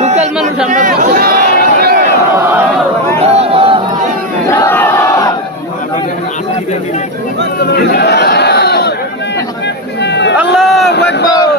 Local মানুষ আমরা আল্লাহু আকবার।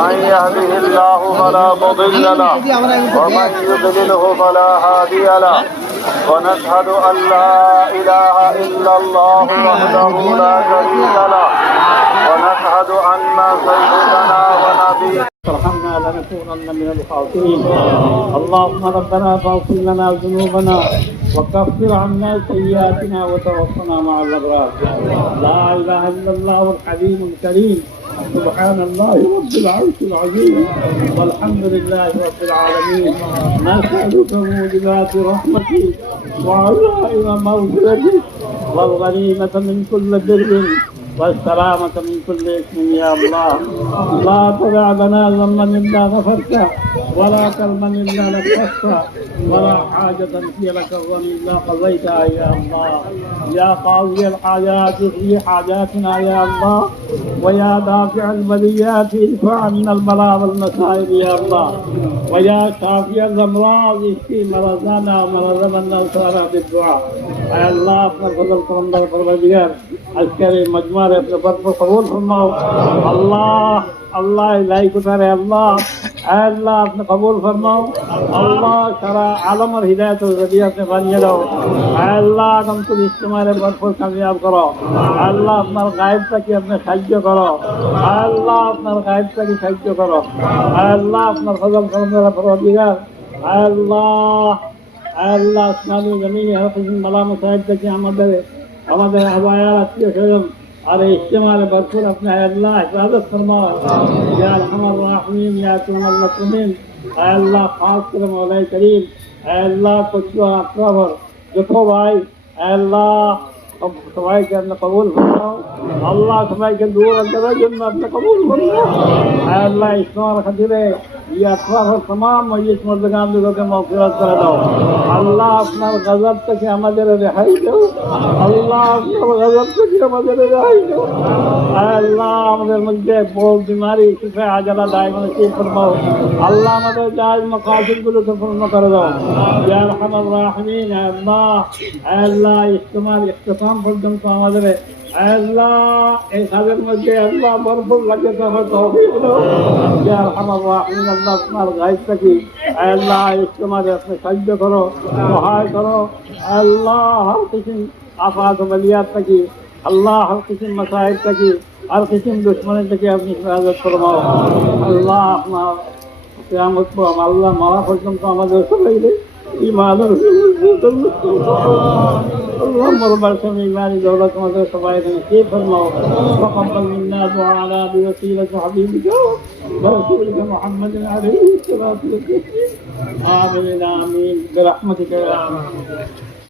من يهده الله فلا مضل له ومن يضلله فلا هادي له ونشهد أن لا إله إلا الله وحده لا شريك له ونشهد أن سيدنا ونبينا ارحمنا لنكونن من الخاسرين. اللهم ربنا فاغفر لنا ذنوبنا وكفر عنا سيئاتنا وتوفنا مع الأبرار. لا إله إلا الله الحليم الكريم. سبحان الله رب العرش العظيم والحمد لله رب العالمين. نسألك موجبات رحمتك وعزائم مغفرتك والغنيمة من كل بر والسلامة من كل إثم يا الله. لا تدع لنا ذنبا إلا غفرته ولا كرما إلا نفسته ولا حاجة هي لك الغني إلا قضيتها يا الله. يا قاضي الحاجات اقضي حاجاتنا يا الله. ويا دافع البليات ادفع عنا البلاء والمصائب يا الله. ويا شافي الأمراض اشفي مرضانا ومرض من نصارى بالدعاء. يا الله अपना फजल करम दर परवरदिगार আজকের মজমার अपने पर कबूल फरमाओ। अल्लाह अल्लाह इलाही कुतारे अल्लाह अल्लाह अपने कबूल फरमाओ। अल्लाह सारा आलम और हिदायत और ज़रियत में बनिए रहो। अल्लाह हमको इस्तेमाल भरपूर कामयाब करो। अल्लाह अपना गायब तक अपने साहाଯ୍য करो। अल्लाह अपना गायब तक साहाଯ୍য करो। अल्लाह अपना फजल करम दर परवरदिगार अल्लाह আল্লাহ আসমানি জমিনে হাফিজ মালা মুসাইদ থেকে আমাদের আবায়ার আত্মীয় স্বজন আর ইস্তেমালে ভরপুর আপনি আল্লাহ ইবাদত ফরমাও। ইয়া আরহামার রাহিমিন ইয়া আকরামাল মুকরিমিন। আল্লাহ খাস করে মওলাই করিম আল্লাহ পছুয়া আকরামর যত ভাই আল্লাহ সবাইকে আপনি কবুল ফরমাও। আল্লাহ সবাইকে দূর করার জন্য আপনি কবুল ফরমাও। আল্লাহ ইসমার খাতিরে या तमाम मय्यत मर्दगान लोगों के मग़फ़िरत कर दो। अल्लाह अपना गज़ब तक हमारे रिहाई दो। अल्लाह अपना गज़ब तक हमारे रिहाई दो। अल्लाह हमारे मुझे बहुत बीमारी शिफा आजला दायम नसीब फरमाओ। अल्लाह हमारे जायज़ मक़ासिद को पूर्ण कर दो या अरहमर राहिमीन। अल्लाह अल्लाह इस्तेमाल इख्तिताम पर्यंत हमारे আল্লাহ এই কাজের মধ্যে আল্লাহ বরফুল লাগে তবে তৌফিক দাও ইয়া আরহামার রাহিমিন আল্লাহ আপনার গায়েব থাকি আল্লাহ ইসলামের আপনি সাহায্য করো সহায় করো আল্লাহ হর কিসিম আফাত বলিয়াত থাকি আল্লাহ হর কিসিম মাসাইব থাকি हर किस्म दुश्मनी থেকে আপনি হেফাজত ফরমাও আল্লাহ আপনার কিয়ামত পর আল্লাহ মারা পর্যন্ত আমাদের সবাইকে ঈমানের আল্লাহ মরবার সময় ঈমানি দৌলত আমাদের সবাইকে নসিব ফরমাও وتقبل منا دعاءنا بوسيلة حبيبك ورسولك محمد عليه الصلاة والسلام آمين آمين برحمتك يا